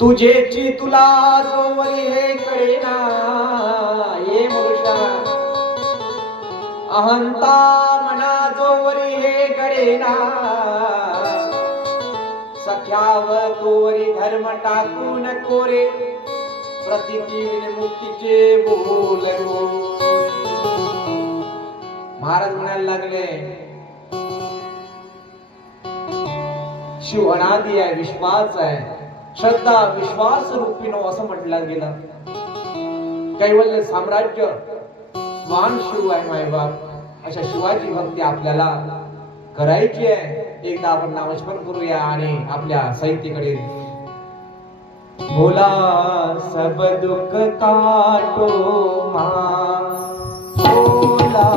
तुझेची तुला जोवरी हे कळेना हे मृषा अहंता मना जोवरी हे कळेना सख्याव तोवरी धर्म टाकून कोरे प्रतिती विमुक्तीचे बोल महाराज म्हणायला लागले शिव अनादी आहे विश्वास आहे श्रद्धा विश्वास रूपीनो असं म्हटलं गेलं कैवल्य साम्राज्य महान शिव आहे मायबाप अशा शिवाची भक्ती आपल्याला करायची आहे एकदा आपण नामस्मरण करूया आणि आपल्या साहित्याकडे भोला सब दुख काटो मा भोला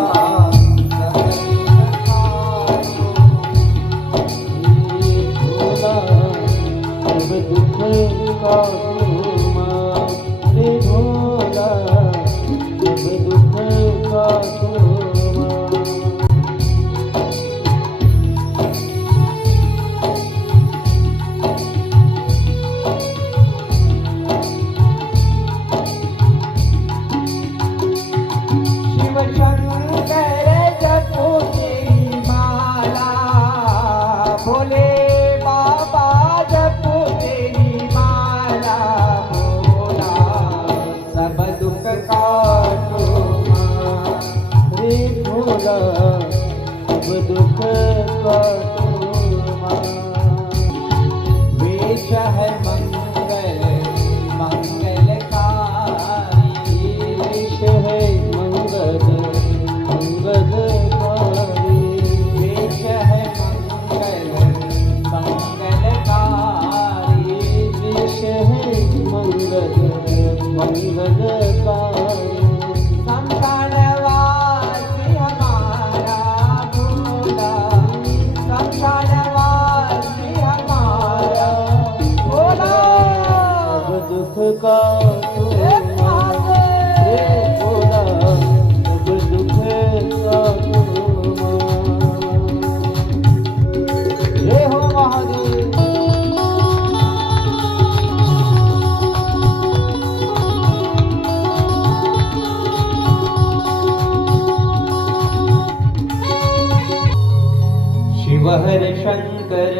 हरे शंकर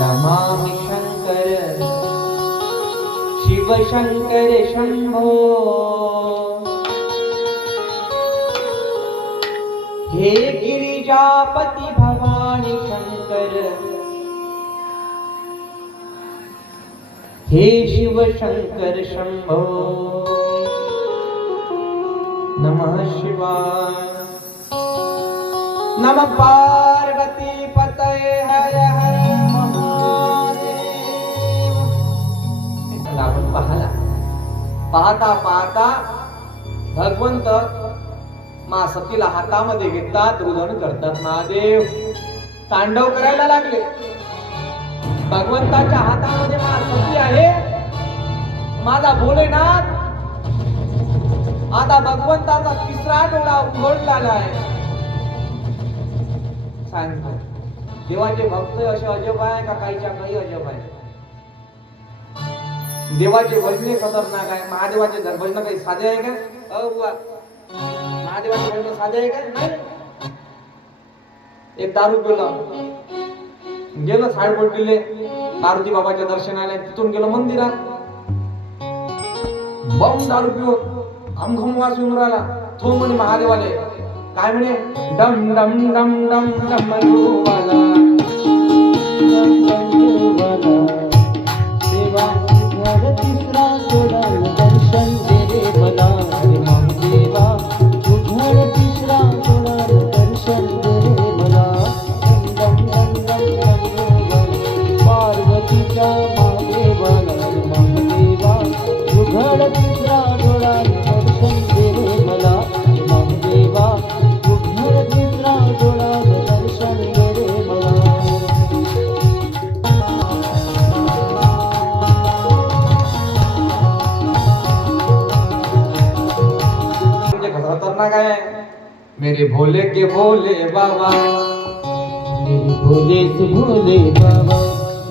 नमामि शंकर शिव शंकर शंभो हे गिरिजापति भवानी शंकर हे शिव शंकर शंभो नमः शिवाय नमः पार्वती पतये हर हर महादेव। आपण पाहता पाहता भगवंत मा सतीला हातामध्ये घेतात रुदन करतात महादेव तांडव करायला लागले भगवंताच्या हातामध्ये मा सती आहे माझा भोलेनाथ आता भगवंताचा तिसरा डोळा उघडलेला आहे सांगतो देवाचे भक्त असे अजब आहे का काहीच्या काही अजब आहे देवाचे भजने खतरनाक आहे महादेवाचे भजन काही साधे आहे का महादेवाचे भजन साधे आहे का नाही एक दारू गेलं साडेपोटीले मारुती बाबाच्या दर्शनाला तिथून गेलो मंदिरात बम दारू पिऊन घमघम वास येऊन राहिला तो म्हणे महादेवाले काय म्हणे डम डम डम डम डमरूवाला देवा घर तिसरा डोळा दर्शन दे रे मला देवा घर तिसरा डोळा दर्शन दे रे मला डम डम डम डम पार्वतीच्या मागे वाला देवा घर तिसरा डोळा दर्शन दे रे मला देवा मेरे भोले के भोले बाबा मेरे भोले से भोले बाबा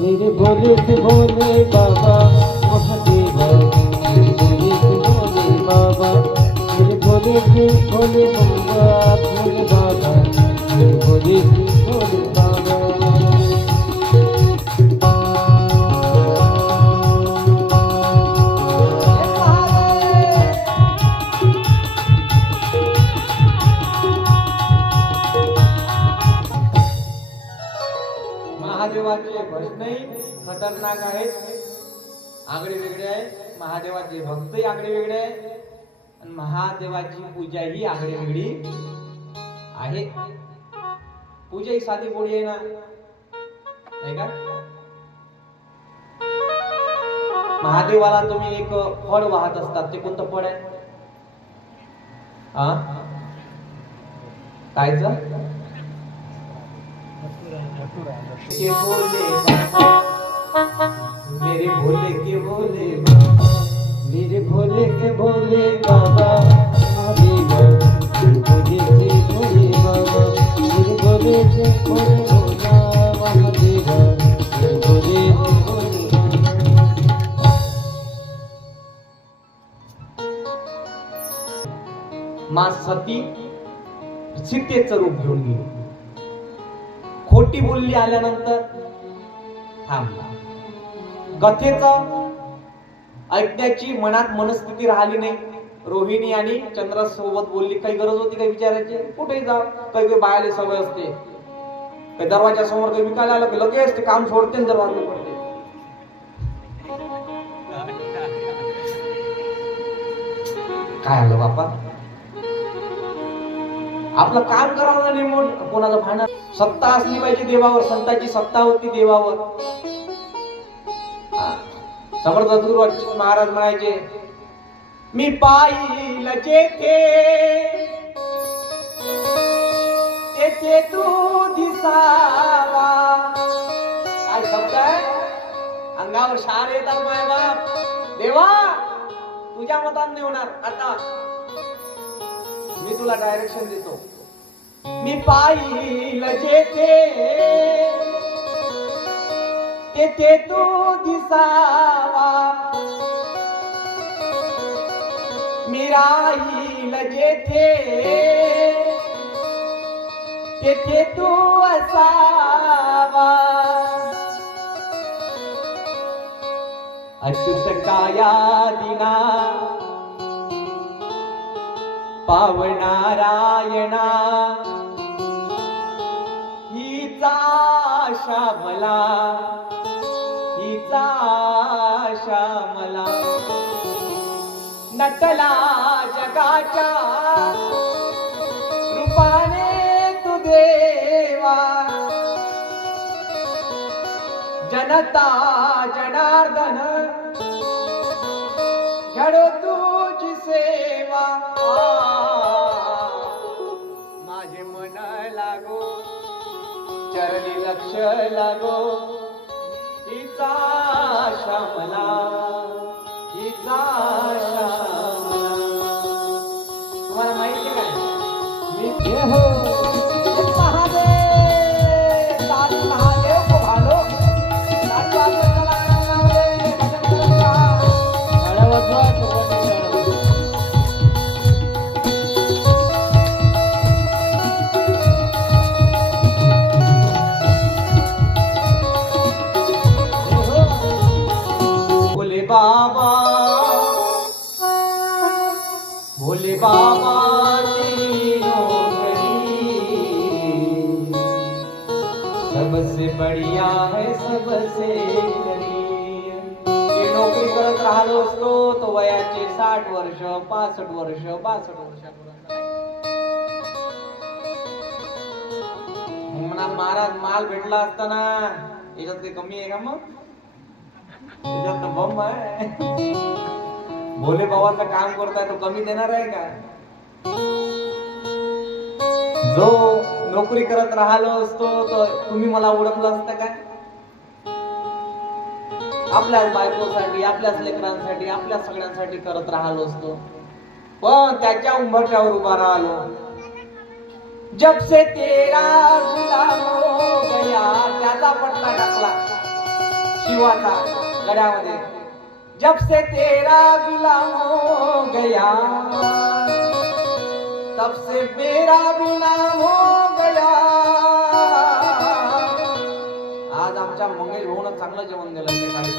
मेरे भोले से भोले बाबा महादेव, मेरे भोले से भोले बाबा, मेरे भोले से भोले बाबा, भोले बाबा, मेरे भोले से भोले बाबा। महादेवाचे भजनही खतरनाक आहेत, आगळे वेगळे आहे. महादेवाचे भक्तही आगळे वेगळे आहे आणि महादेवाची पूजा ही आगळे वेगळी आहे. पूजा ही साधी गोडी आहे ना, नाही का? महादेवाला तुम्ही एक फळ वाहत असतात, ते कोणतं फळ आहे? कायच के बोले मेरे भोले के बोले, मेरे भोले के भोले बाबा महादेव, मेरे भोले के भोले बाबा, मेरे भोले के भोले भोला महादेव, मेरे भोले के भोले बाबा। मां सती सीतेचं रूप घेऊन गेली. खोटी बोलली आल्यानंतर थांबला. कथेचा ऐकण्याची मनात मनस्थिती राहिली नाही. रोहिणी आणि चंद्र सोबत बोलली, काही गरज होती काही विचारायची? कुठेही जा. काही काही बायाले सवय असते, काही दरवाजा समोर काही विकायला आलं की लगेच ते काम सोडते आणि दरवाजा पडते. काय आलं बापा, आपलं काम करावं नाही म्हणून कोणाला भांडण. सत्ता असली पाहिजे देवावर, संतांची सत्ता होती देवावर. समर्थ सद्गुरू महाराज म्हणायचे, मी पाहिल जेथे तेथे तू दिसावा. काय शब्द आहे, अंगावर शार येतात माय बाप. देवा तुझ्या मतान नाही होणार, आता मी तुला डायरेक्शन देतो. मी पाहिल जेथे तेथे तू दिसावा, मी राहील जेथे तेथे तू असावा. अच्युत काया दिना पावनारायणा, हीचा आशा मला, हीचा आशा मला. नटला जगाच्या रूपाने तू देवा, जनता जनार्दन घडो तुझी सेवा. माझे मन लागो चरणी लक्ष लागो, हीचा आशा मला, हीचा आशा मला. तुम्हाला माहिती काय, मी हो महादेव साधू महादेव को भालो साधू आपल्या कलाकारांना भजन करत राहा. बाबा भोले बाबा तेरी नौकरी सबसे बढ़िया है, सबसे करीब. ते नोकरी करत राहिलो असतो तो वयाचे 60 वर्ष 65 वर्ष 62 वर्षापर्यंत. म्हणा महाराज माल भेटला असताना याच्यात काही कमी आहे का? मग त्याच्यात बंब आहे. भोले बाबाचं काम करताय तो कमी देणार आहे का? जो नोकरी करत राहिलो असतो तो तुम्ही मला ओळखलं असतं काय? आपल्याच बायकोसाठी, आपल्याच लेकरांसाठी, आपल्या सगळ्यांसाठी करत राहिलो असतो. पण त्याच्या उंबरठ्यावर उभा राहिलो. जब से तेरा गुलाम हो गया, त्याचा पट्टा टाकला. शिवाचा गड्यामध्ये जब से तेरा गुलाम हो गया तब से मेरा भी नाम हो गया. आज आमच्या मंगेश भाऊन चांगलं जेवण दिलं ते काळी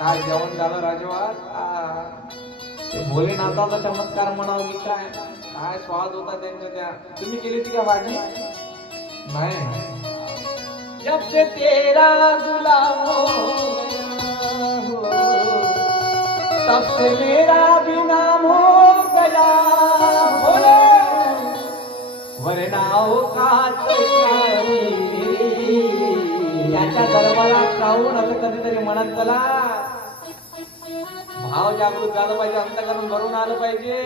काय जेवण झालं राजवार. ते भोलेनाथाचा चमत्कार म्हणावं की काय काय स्वाद होता त्यांच्या त्या. तुम्ही केली होती का भाजी? नाही. जब से तेरा गुलाम हो तब से मेरा भी नाम हो गया. बोले वरनाओ का त्याच्या दरबारात जाऊन असं कधीतरी म्हणत चला. भाव जागृत झालं पाहिजे, अंतःकरण भरून आलं पाहिजे.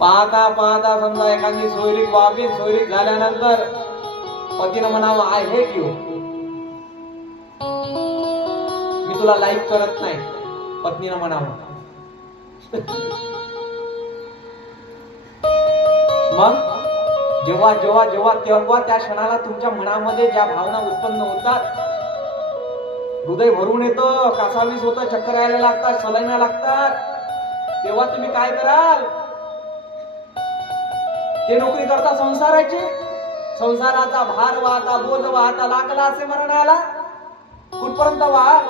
पाहता पाहता समजा एखादी सोयरीक बाबी सोयरीक झाल्यानंतर पतीनं म्हणावं आय हेट यू, मी तुला लाईक करत नाही. पत्नीनं म्हणावं. मग जेव्हा जेव्हा जेव्हा तेव्हा त्या क्षणाला तुमच्या मनामध्ये ज्या भावना उत्पन्न होतात, हृदय भरून येतं, कासावीस होतं, चक्कर यायला लागतात, सलाईना लागतात, तेव्हा तुम्ही काय कराल? ते नोकरी करता संसाराची, संसाराचा भार वाहता, बोज वाहता लागला असे मरण आला. कुठपर्यंत वाहल?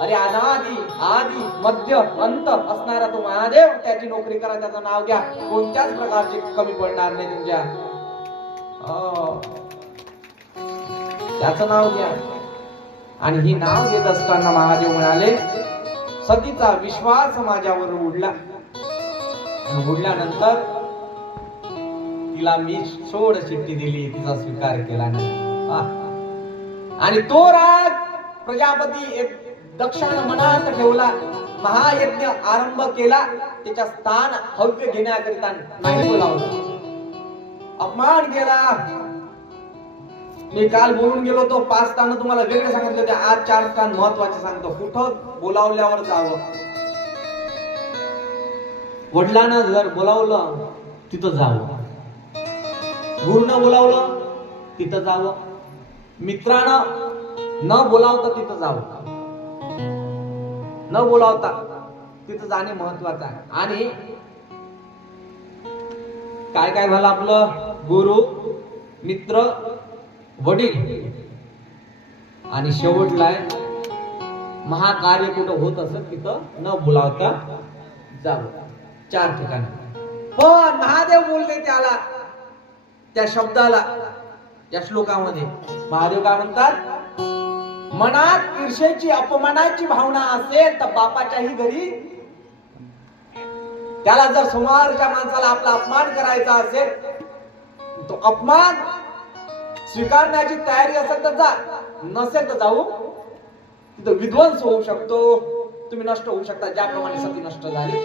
अरे अनादि आदि मध्य अंत असणारा तो महादेव, त्याची नोकरी करा, त्याचं नाव घ्या, कोणत्याच प्रकारची कमी पडणार नाही तुमच्या. त्याचं नाव घ्या. आणि ही नाव घेत असताना महादेव म्हणाले सतीचा विश्वास माझ्यावर उडला. उडल्यानंतर तिला मी सोड चिठ्ठी दिली, तिचा स्वीकार केला नाही. आणि तो राग प्रजापती एक दक्षानं मनात ठेवला, महायज्ञ आरंभ केला, त्याच्या स्थान हव्य घेण्याकरिता नाही बोलावलं, अपमान केला. मी काल बोलून गेलो तो 5 स्थान तुम्हाला वेगळे सांगितले होते, आज 4 स्थान महत्वाचे सांगतो. कुठं बोलावल्यावर जावं, वडिलांना जर बोलावलं तिथं जावं, गुरुनं बोलावलं तिथं जावं, मित्रानं न बोलावता तिथं जावं, न बोलावता तिथं जाणे महत्वाचं आहे. आणि काय काय झालं आपलं? गुरु, मित्र, वडील आणि शेवटला महाकार्य कुठं होत असत तिथं न बोलावता जावं. 4 ठिकाणी. पण महादेव बोलले त्याला, त्या शब्दाला, त्या श्लोकामध्ये महादेव काय म्हणतात? मनात ईर्षेची अपमानाची भावना असेल तर बापाच्याही घरी, त्याला जर समोरच्या माणसाला आपला अपमान करायचा असेल, तो अपमान स्वीकारण्याची तयारी असेल तर जा, नसेल तर जाऊ, तिथं विध्वंस होऊ शकतो, तुम्ही नष्ट होऊ शकता, ज्याप्रमाणे सती नष्ट झाली.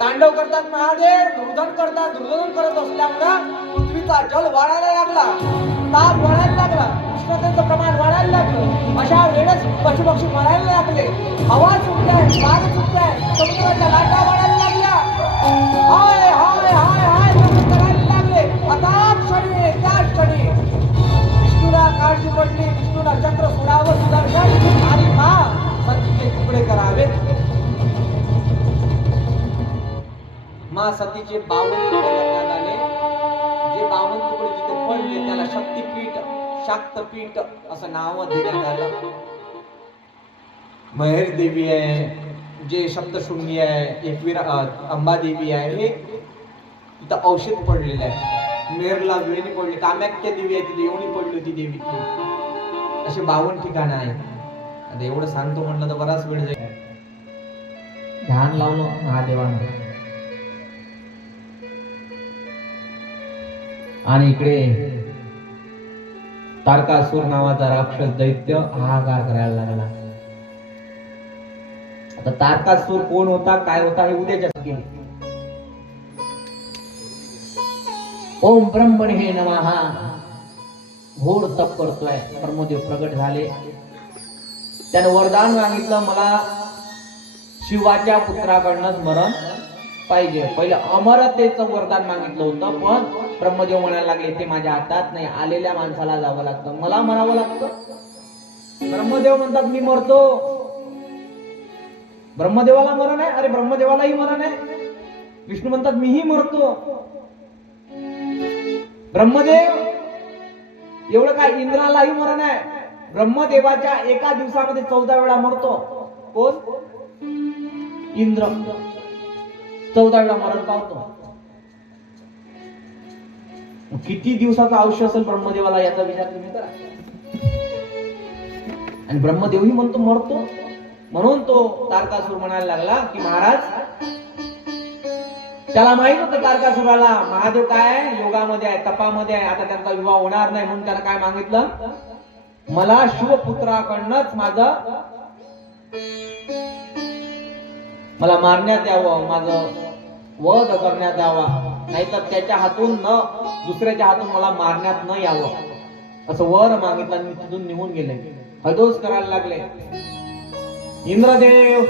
तांडव करतात महादेव, दुर्धन करतात. दुर्धन करत असल्यामुळे पृथ्वीचा जल वाढायला लागला, ताप वाढायला लागला, उष्णतेचं प्रमाण वाढायला लागलं. अशा वेळेस पशुपक्षी मरायला लागले, हवा सुटलाय, वार सुटलाय, समुद्राच्या लाटा वाढायला लागल्या, हाय हाय हाय हाय करायला लागले. आता क्षणी, त्या क्षणी विष्णूला काळजी पडली. विष्णूला चक्र सोडावं सुदर्शन आणि मा सतीचे तुकडे करावे. मा सतीचे 52 तुकडे करण्यात आले. जे 52 तुकडे जिथे पडले त्याला शक्तीपीठ, शाक्तपीठ असं नाव देण्यात आलं. महेर देवी आहे, जे सप्तशृंगी आहे, एकवीर अंबादेवी आहे, हे तिथं औषध पडलेलं आहे. मेहरला वेणी पडली, कामाख्या देवी आहे तिथे येवणी पडली होती देवी. असे 52 ठिकाणं आहेत. आता एवढं सांगतो म्हटलं तर बराच वेळ जाईल. ध्यान लावलं महादेवानं. आणि इकडे तारकासूर नावाचा राक्षस दैत्य हाहाकार करायला लागला. आता तारकासूर कोण होता, काय होता, हे उद्याच्या सकाळी. ओम ब्रह्मणे नमः. घोर तप करतोय, ब्रह्मदेव प्रगट झाले. त्यानं वरदान मागितलं, मला शिवाच्या पुत्राकडनं स्मरण पाहिजे. पहिलं अमरतेचं वरदान मागितलं होतं, पण ब्रह्मदेव म्हणायला लागले ते माझ्या हातात नाही, आलेल्या माणसाला जावं लागतं, मला मरावं लागतं. ब्रह्मदेव म्हणतात मी मरतो. ब्रह्मदेवाला मरण आहे, अरे ब्रह्मदेवालाही मरण आहे. विष्णू म्हणतात मीही मरतो. ब्रह्मदेव एवढं काय, इंद्रालाही मरण आहे. ब्रह्मदेवाच्या एका दिवसामध्ये 14 वेळा मरतो. कोण? इंद्र 14 वेळा मरण पावतो. किती दिवसाचं आयुष्य असेल ब्रह्मदेवाला याचा विचार तुम्ही करा. आणि ब्रह्मदेवही म्हणतो मरतो. म्हणून तो तारकासूर म्हणायला लागला की महाराज, त्याला माहित होतं तारकासुराला महादेव काय आहे, योगामध्ये आहे, तपामध्ये आहे, आता त्यांचा विवाह होणार नाही. म्हणून त्याला काय मागितलं, मला शिवपुत्राकडनंच मला मारण्यात यावं, माझं वध करण्यात यावा, नाहीतर त्याच्या हातून न दुसऱ्याच्या हातून मला मारण्यात न यावं असं वर मागितलं. आणि तिथून निघून गेले, हदोस करायला लागले. इंद्रदेव,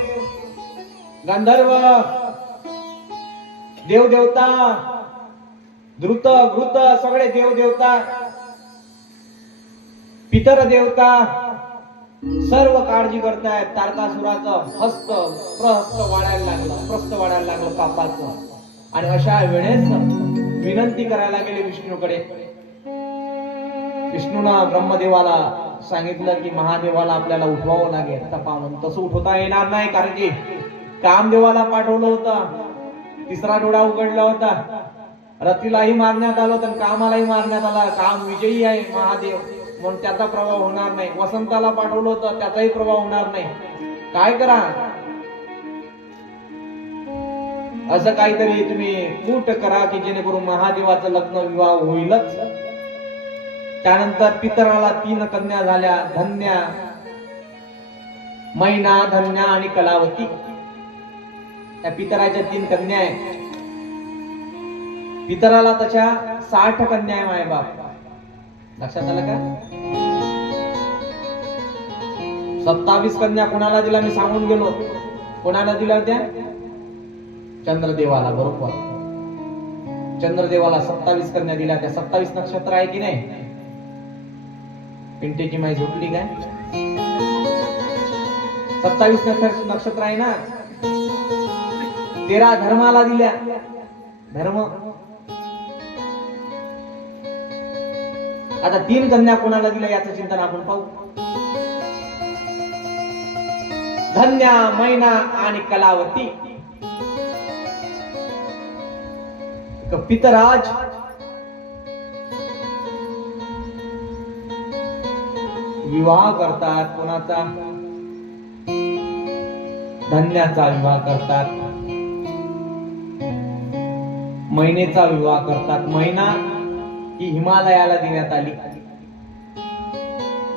गंधर्व, देवदेवता, द्रुत घृत सगळे देवदेवता, पितर देवता सर्व काळजी करतायत. तारकासुराचं प्रहस्त वाढायला लागलं, प्रस्थ वाढायला लागलं पापाचं. आणि अशा वेळेस विनंती करायला गेले विष्णूकडे. विष्णूनं ब्रह्मदेवाला सांगितलं की महादेवाला आपल्याला उठवावं लागेल तपावून. तसं उठवता येणार नाही, कारण की कामदेवाला पाठवलं होतं, तिसरा डोळा उघडला होता, रतीलाही मारण्यात आलं होतं, कामालाही मारण्यात आला. काम विजयी आहे महादेव, म्हणून त्याचा प्रभाव होणार नाही. वसंताला पाठवलं होतं, त्याचाही प्रभाव होणार नाही. काय करा, असं काहीतरी तुम्ही कूट करा की जेणेकरून महादेवाचं लग्न विवाह होईलच. त्यानंतर पितराला 3 कन्या झाल्या, धन्या, मैना, धन्या आणि कलावती. त्या पितराच्या 3 कन्या आहेत. पितराला तशा 60 कन्या आहे मायबाप. लक्षात आलं का? 27 कन्या कोणाला दिला मी सांगून गेलो. कोणाला दिल्या होत्या? चंद्रदेवाला. बरोबर, चंद्रदेवाला 27 कन्या दिल्या. त्या 27 नक्षत्र आहे की नाही? पिंटेची माई झोपली काय? 27 नक्षत्र आहे ना. 13 धर्माला दिल्या. धर्म. आता 3 कन्या कोणाला दिल्या याचं चिंतन आपण पाहू. धन्या, मैना आणि कलावती. पितराज विवाह करतात. कोणाचा? धन्याचा विवाह करतात. मैनेचा विवाह करतात. मैना ही हिमालयाला देण्यात आली.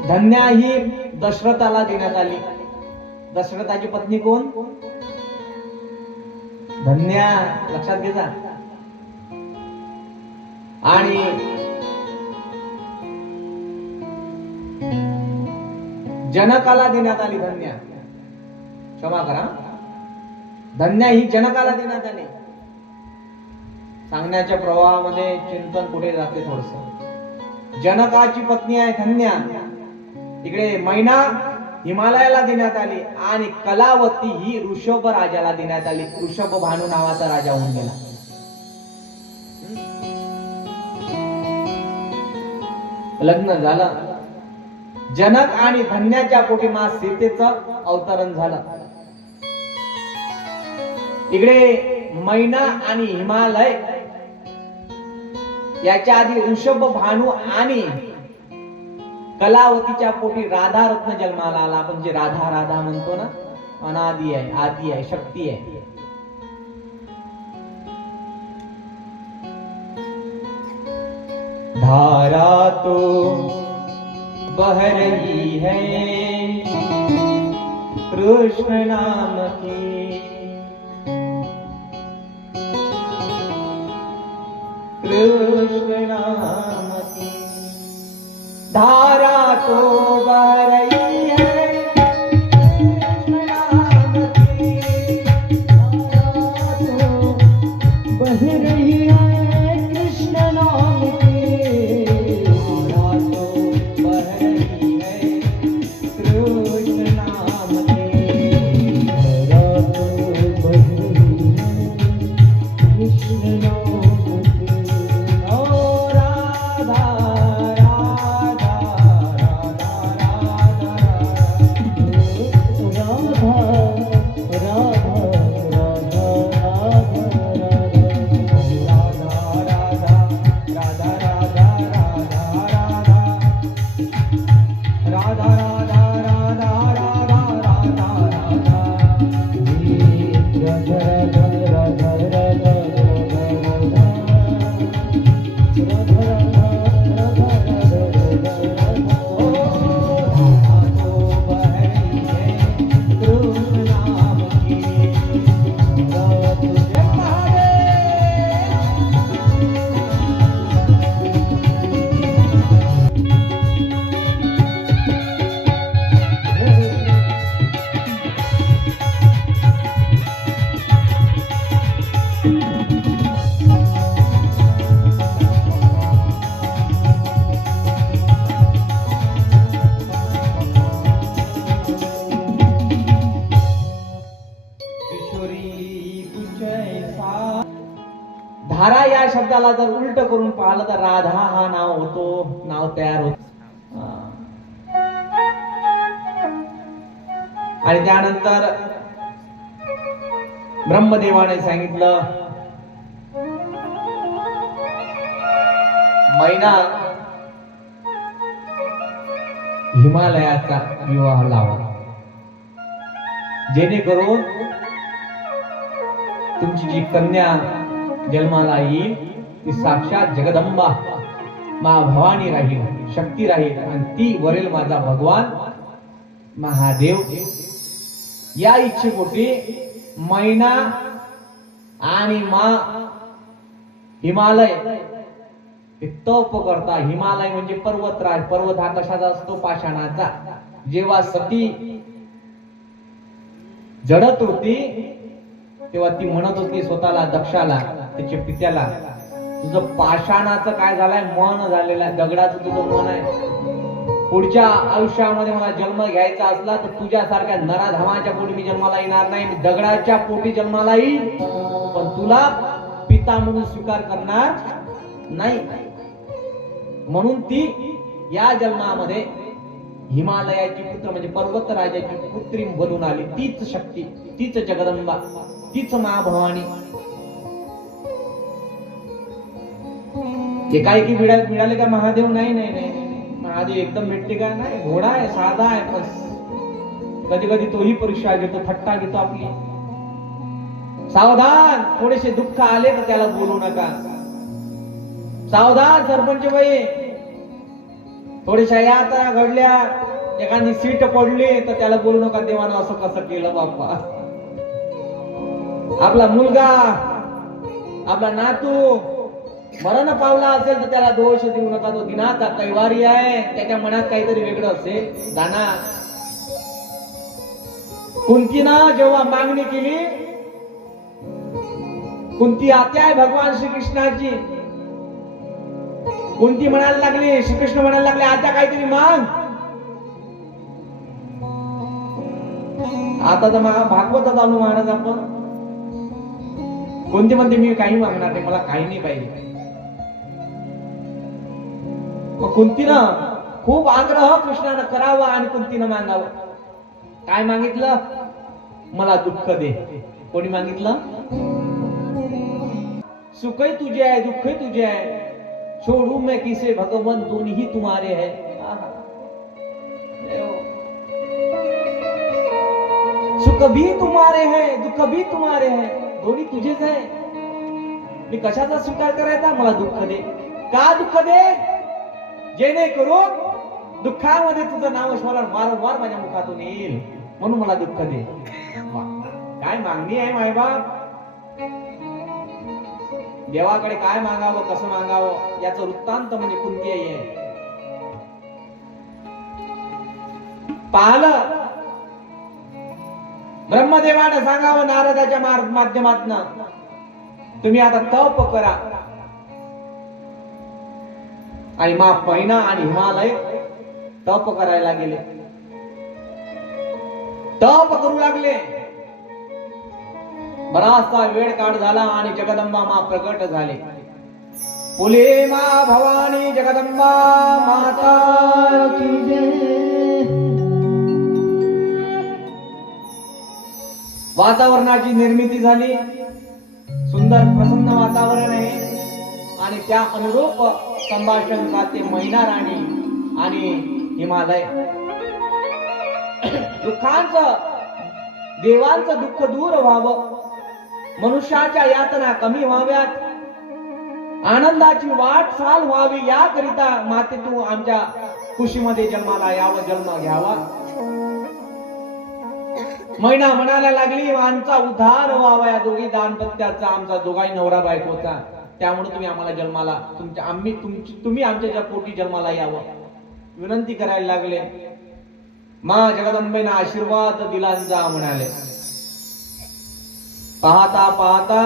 धन्या ही दशरथाला देण्यात आली. दशरथाची पत्नी कोण? धन्या. लक्षात घ्या. आणि जनकाला देण्यात आली धन्या. क्षमा करा, धन्या ही जनकाला देण्यात आली. सांगण्याच्या प्रवाहामध्ये चिंतन कुठे जाते थोडस. जनकाची पत्नी आहे धन्या. इकडे मैना हिमालयाला देण्यात आली आणि कलावती ही ऋषभ राजाला देण्यात आली. ऋषभ भानू नावाचा राजा होऊन गेला. लग्न झालं. जनक आणि धन्याच्या पोटी मा सीतेचं अवतरण झालं. इकडे मैना आणि हिमालय, याच्या आधी ऋषभ भानू आणि कलावतीच्या पोटी राधा रत्न जन्माला आला. आपण जे राधा राधा म्हणतो ना, अनादि आहे, आदि आहे, शक्ती आहे. धारा तो बह रही है कृष्ण नाम की, कृष्ण नाम की धारा तो बह रही है कृष्ण नाम की, धारा तो बह रही है कृष्ण नाम या शब्दाला जर उलट करून पाहिलं तर राधा हा नाव तयार होत. आणि त्यानंतर ब्रह्मदेवाने सांगितलं, मैना हिमालयाचा विवाह लावा, जेणेकरून तुमची जी कन्या जन्माला येईल ती साक्षात जगदंबा मा भवानी राहील, शक्ती राहील, आणि ती वरेल माझा भगवान महादेव. या इच्छेपोटी मैना आणि मा हिमालय तप करता. हिमालय म्हणजे पर्वतराज. पर्वत हा कशाचा असतो? पाषाणाचा. जेव्हा सती जडत होती तेव्हा ती म्हणत होती स्वतःला, दक्षाला, त्याच्या पित्याला, तुझं पाषाणाचं काय झालंय? मन झालेलं आहे, दगडाचं तुझं मन आहे. पुढच्या आयुष्यामध्ये मला जन्म घ्यायचा असला तर तुझ्यासारख्या नराधामाच्या पोटी मी जन्माला येणार नाही, मी दगडाच्या पोटी जन्माला येईल, पण तुला पिता म्हणून स्वीकार करणार नाही. म्हणून ती या जन्मामध्ये हिमालयाची पुत्र म्हणजे पर्वतराजाची पुत्री बनून आली. तीच शक्ती, तीच जगदंबा, तीच महाभवानी. एकाएकी मिळाले का महादेव? नाही नाही नाही, महादेव एकदम भेटते का? नाही, घोडा आहे, साधा आहे. बस कधी कधी तोही परीक्षा घेतो, थट्टा घेतो आपली. सावधान, थोडेसे दुःख आले तर त्याला बोलू नका. सावधान सरपंच बाई, थोड्याशा यात्रा घडल्या, एखादी सीट पडली तर त्याला बोलू नका, देवानं असं कसं केलं बाप्पा. आपला मुलगा, आपला नातू मरण पावला असेल तर त्याला दोष देऊ नका, तो दिनाचा कैवारी आहे, त्याच्या मनात काहीतरी वेगळं असेल. दाना कुंतीनं जेव्हा मागणी केली, कुंती आत्या आहे भगवान श्रीकृष्णाची, कुंती म्हणायला लागली, श्रीकृष्ण म्हणायला लागले, आता काहीतरी माग. आता तर भागवतात आलो महाराज आपण. कुंती म्हणते मी काही मागणार नाही, मला काही नाही पाहिजे. कुंतीनं खूप आग्रह कृष्णानं करावा आणि कुंतीनं मागावं. काय मागितलं? मला दुःख दे. कोणी मागितलं? सुखही तुझे आहे, दुःखही तुझे आहे, छोड़ू मैं किसे भगवान, दोन्ही ही तुम्हारे है. सुख भी तुम्हारे है, दुःख भी तुम्हारे है, दोन्ही तुझेच आहे. मी कशाचा स्वीकार करायचा? मला दुःख दे. का दुःख दे? जेणेकरून दुःखामध्ये तुझं नामस्मरण वारंवार माझ्या मुखातून येईल, म्हणून मला दुःख दे. काय मागणी आहे मायबाप? देवाकडे काय मागावं, कसं मागावं याचं वृत्तांत म्हणजे कुंती आहे. पाहिलं, ब्रह्मदेवानं सांगावं नारदाच्या माध्यमातून, तुम्ही आता तप करा. आणि मैना आणि हिमालय तप करायला गेले, तप करू लागले. बराचसा वेळ काळ झाला आणि जगदंबा मा प्रकट झाले. फुले मा भवानी जगदंबा माता की जय. वातावरणाची निर्मिती झाली, सुंदर प्रसन्न वातावरण आहे. आणि त्या अनुरूप संभाषण साधते मैना राणी आणि हिमालय. दुःखांचं, देवांचं दुःख दूर व्हावं, मनुष्याच्या यातना कमी व्हाव्यात, आनंदाची वाटचाल व्हावी, याकरिता माते तू आमच्या खुशीमध्ये जन्माला यावं, जन्म घ्यावा. मैना म्हणायला लागली, आमचा उद्धार व्हावा या दोघी दाम्पत्याचा, आमचा दोघाही नवरा बायकोचा. त्यामुळे तुम्ही आम्हाला जन्माला, तुम्ही आमच्या पोटी जन्माला यावं, विनंती करायला लागले. मा जगदंबेनं आशीर्वाद दिला जा म्हणाले. पाहता पाहता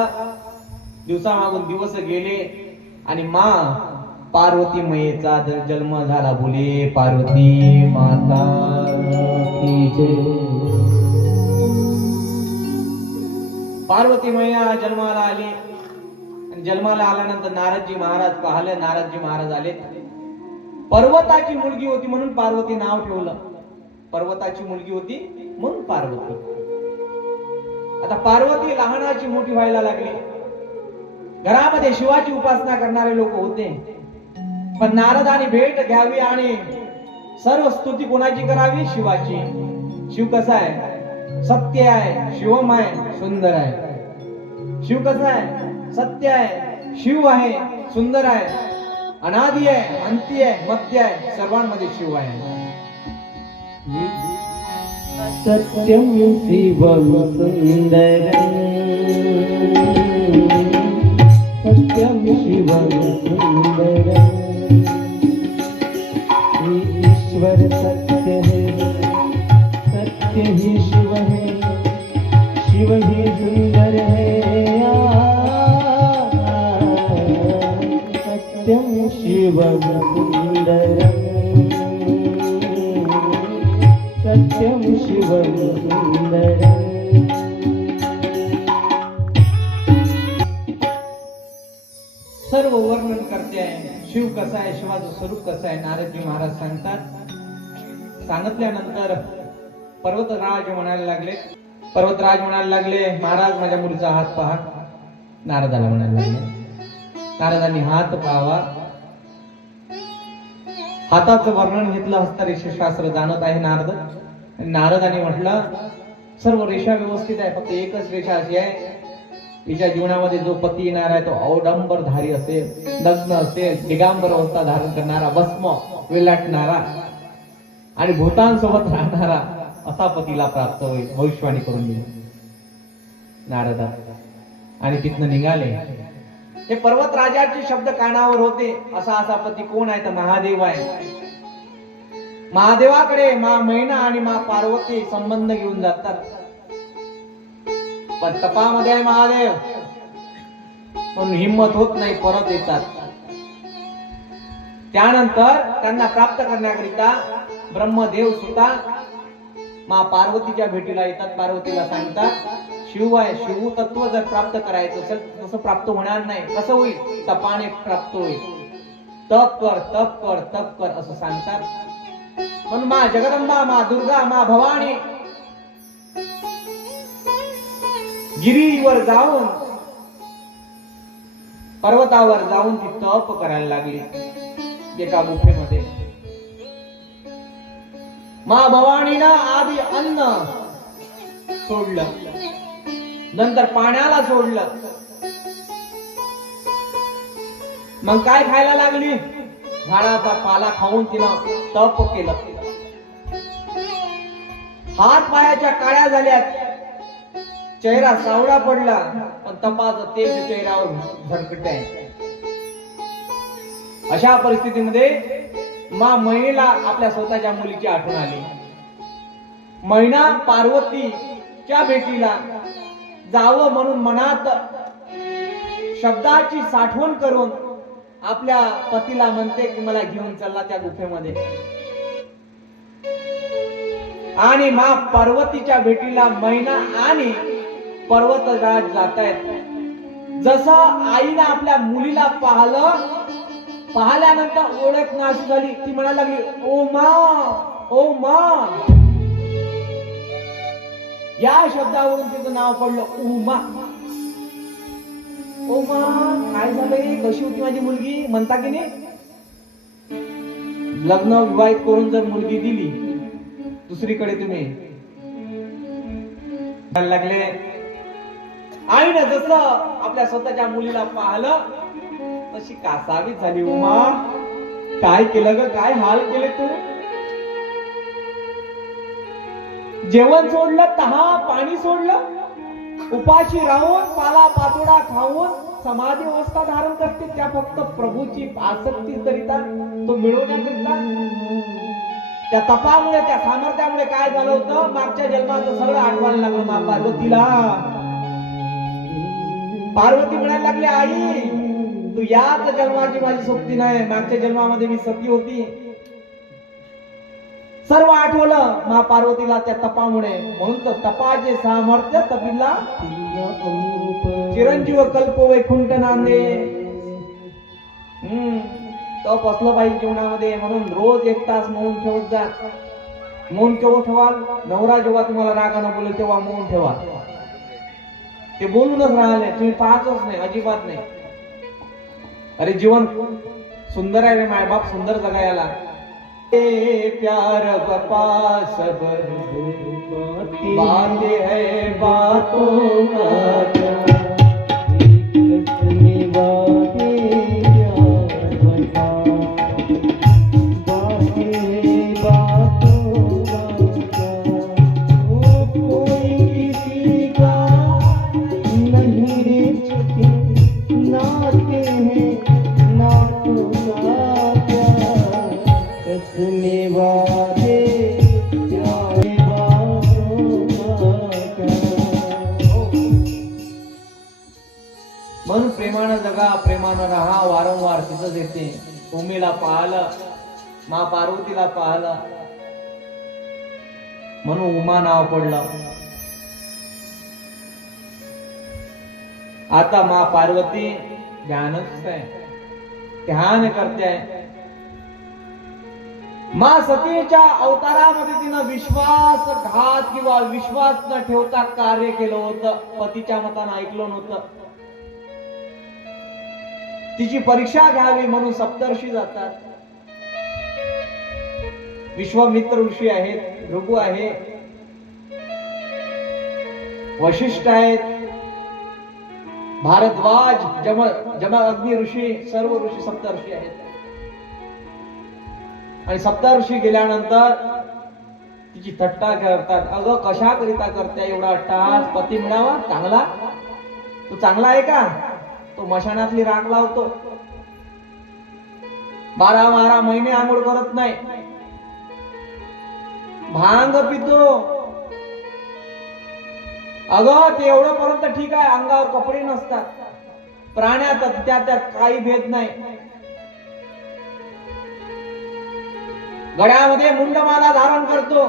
दिवसामागून दिवस गेले आणि मा पार्वती मैयेचा जन्म झाला. बोले पार्वती माता की जय. पार्वती मैया जन्माला आली. जन्माला आल्यानंतर नारदजी महाराज पाहिलं. नारदजी महाराज आले. पर्वताची मुलगी होती म्हणून पार्वती नाव ठेवलं. पर्वताची मुलगी होती म्हणून पार्वती. आता पार्वती लहानाची मोठी व्हायला लागली. घरामध्ये शिवाची उपासना करणारे लोक होते, पण नारदाने भेट घ्यावी आणि सर्व स्तुती कोणाची करावी? शिवाची. शिव कसा आहे? सत्य आहे, शिवम आहे, सुंदर आहे. शिव कसा आहे? सत्य आहे, शिव आहे, सुंदर आहे, अनादि आहे, अंती आहे, मध्य आहे, सर्वांमध्ये शिव आहे. सत्यम शिवम सुंदरम सत्यम शिवम सुंदरम. ईश्वर सत्य है, सत्य ही शिव है, शिव ही सुंदर है. सत्यम शिवम सुंदरम सत्यम शिवम सुंदरम. सर्व वर्णन करते आहे. शिव कसा आहे, शिवाचं स्वरूप कसं आहे, नारदजी महाराज सांगतात. सांगितल्यानंतर पर्वतराज म्हणायला लागले. पर्वतराज म्हणायला लागले, महाराज माझ्या मुलीचा हात पहा. नारदाला म्हणायला लागले. नारदांनी हात पाहावा. हाताचं वर्णन घेतलं. हस्तरेषा शास्त्र जाणत आहे नारद. नारदाने म्हटलं सर्व रेषा व्यवस्थित आहे, फक्त एकच रेषा अशी आहे, तिच्या जीवनामध्ये जो पती येणार आहे तो अवडंबरधारी असेल, नग्न असेल, दिगांबर अवस्था धारण करणारा, भस्म विलाटणारा आणि भूतांसोबत राहणारा असा पतीला प्राप्त होईल. भविष्यवाणी करून दिली नारदा. आणि तिथनं निघाले. हे पर्वतराजाचे शब्द कानावर होते. असा पती कोण आहे? तर महादेव आहे. महादेवाकडे मा मैना आणि मा पार्वती संबंध घेऊन जातात. पण तपामध्ये आहे महादेव, पण हिंमत होत नाही, परत येतात. त्यानंतर त्यांना प्राप्त करण्याकरिता ब्रह्मदेव सुद्धा मा पार्वतीच्या भेटीला येतात. पार्वतीला सांगतात शिव आहे, शिव तत्व जर प्राप्त करायचं असेल तसं प्राप्त होणार नाही. कसं होईल? तपाने प्राप्त होईल. तप कर, तप कर, तप कर असं सांगतात. म्हणून मा जगदंबा, मा दुर्गा, मा भवानी गिरीवर जाऊन, पर्वतावर जाऊन ती तप करायला लागली एका गुफेमध्ये. मा भवानीनं आधी अन्न सोडलं, नंतर पाण्याला सोडलं, मग काय खायला लागली? झाडाचा पाला खाऊन तिनं तप केलं. हात पायाच्या काळ्या झाल्यात, चेहरा सावळा पडला, पण तपाचं तेज चेहऱ्यावर झरकट आहे. अशा परिस्थितीमध्ये मा मैनेला आपल्या स्वतःच्या मुलीची आठवण आली. मैना पार्वतीच्या भेटीला जावं म्हणून मनात शब्दाची साठवण करून आपल्या पतीला म्हणते की मला घेऊन चला त्या गुफेमध्ये. आणि मा पार्वतीच्या भेटीला मैना आणि पर्वतराज जात आहेत. जसं आईनं आपल्या मुलीला पाहिलं, पाहिल्यानंतर ओळख नाशी झाली. ती म्हणायला लागली ओ मा, ओ मा. या शब्दावरून तिचं नाव पडलं उमा. ओ मा, काय झालंय? कशी होती माझी मुलगी? म्हणता की नाही? लग्न विवाहित करून जर मुलगी दिली दुसरीकडे तुम्ही लागले. आईने जसं आपल्या स्वतःच्या मुलीला पाहिलं तशी कासावीस झाली. उमा, काय केलं ग? काय हाल केले तू? जेवण सोडलं, तहा पाणी सोडलं, उपाशी राहून पाला पातोडा खाऊन समाधी अवस्था धारण करते. त्या फक्त प्रभूची आसक्ती करिता, तो मिळवण्याकरिता. त्या तपामुळे, त्या सामर्थ्यामुळे काय झालं होतं? मागच्या जन्माचं सगळं आठवायला लागलं मा पार्वतीला. पार्वती म्हणायला लागली आई, तू याच जन्माची माझी सोबती नाही, मागच्या जन्मामध्ये मी सती होती. सर्व आठवलं मा पार्वतीला त्या तपामुळे, म्हणून तर तपाचे सामर्थ्य तपिला चिरंजीव कल्प वैकुंठ नांदे. तप असलं पाहिजे जीवनामध्ये, म्हणून रोज 1 तास मौन ठेवत जा. मौन केव्हा ठेवाल? नवरा जेव्हा तुम्हाला रागानं बोलेल तेव्हा मौन ठेवा. ते बोलूनच राहिले, तुम्ही पाहतच नाही, अजिबात नाही. अरे जीवन सुंदर आहे रे, मायबाप सुंदर जगायला. प्यार बपा सबर बातें है बातों का मन प्रेमानं जगा, प्रेमानं राहा. वारंवार तिथंच येते. उमेला पाहलं, मा पार्वतीला पाहलं, म्हणून उमा नाव पडलं. आता मा पार्वती ध्यानच आहे, ध्यान करते. मा सतीच्या अवतारामध्ये तिनं विश्वासघात किंवा विश्वास न ठेवता कार्य केलं होतं. पतीच्या मतानं ऐकलं नव्हतं. तिची परीक्षा घ्यावी म्हणून सप्तर्षी जातात. विश्वामित्र ऋषी आहेत, भृगु आहे, वशिष्ठ आहेत, भारद्वाज, जम अग्नी ऋषी, सर्व ऋषी सप्तर्षी आहेत. आणि सप्तर्षी गेल्यानंतर तिची थट्टा करतात. अगं कशा करिता करते एवढा अट्टहास? पती मिळावा चांगला? तो चांगला आहे का? तो मशानातली राख लावतो, 12 महिने आंघोळ करत नाही, भांग पितो. अगं ते एवढं पर्यंत ठीक आहे, अंगावर कपडे नसतात, प्राण्यात त्यात काही भेद नाही. गळ्यामध्ये मुंडमाला धारण करतो,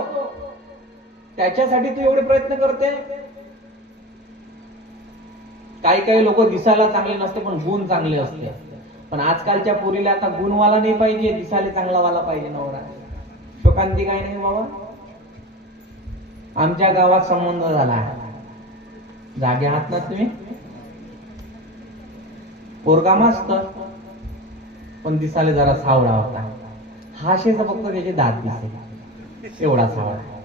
त्याच्यासाठी तू एवढे प्रयत्न करते. काही लोक दिसायला चांगले नसते पण गुण चांगले असते. पण आजकालच्या पोरीला आता गुणवाला नाही पाहिजे, दिसायला चांगला वाला पाहिजे नवरा. शोकांती काय नाही बाबा. आमच्या गावात संबंध झाला, जागे आहात ना तुम्ही. पोरगा मस्त पण दिसायला जरा सावळा होता. हाशेचा फक्त त्याचे दात दिसते, एवढा सावळा.